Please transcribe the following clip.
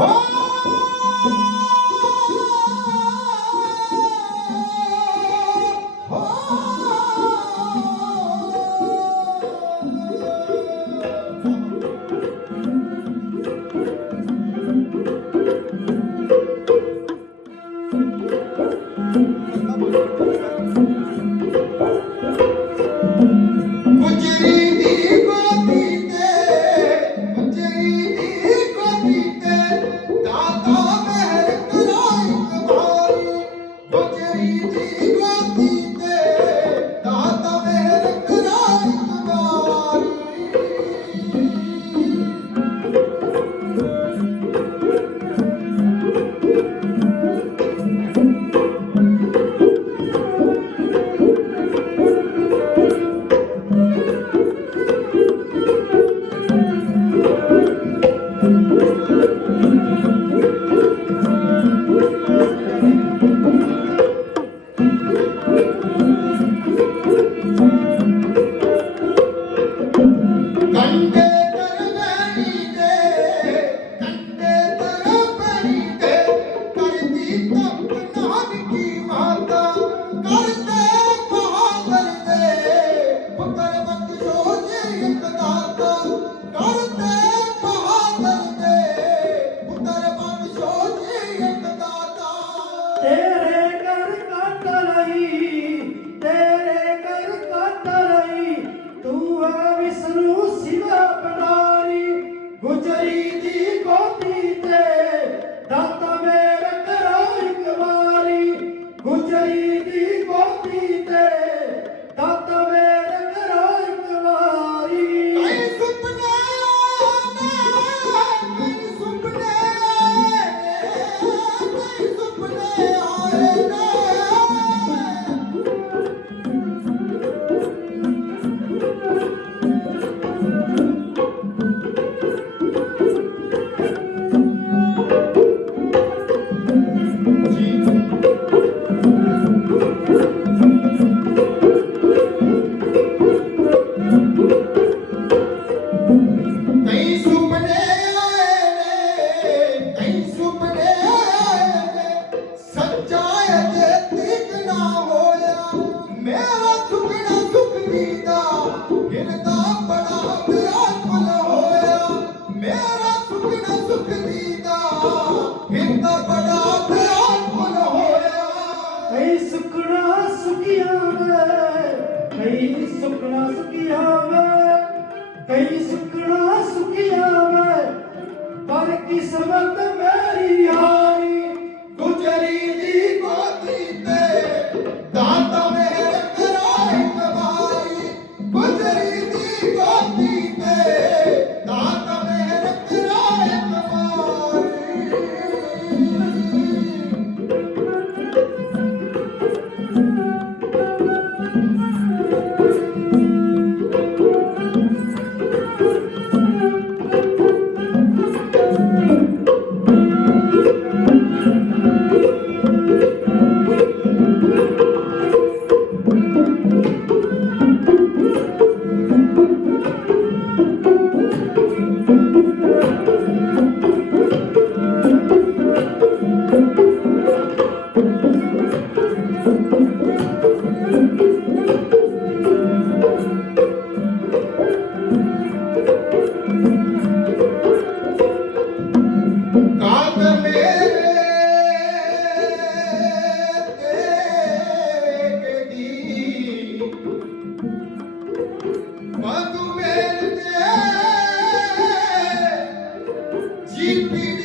어! Poderia ਕਈ ਸੁਖਣਾ ਸੁਖੀਆ ਮੈਂ ਕਈ ਸੁਖਣਾ ਸੁਖੀਆ ਮੈਂ ਪਰ ਕਿਸਮਤ GP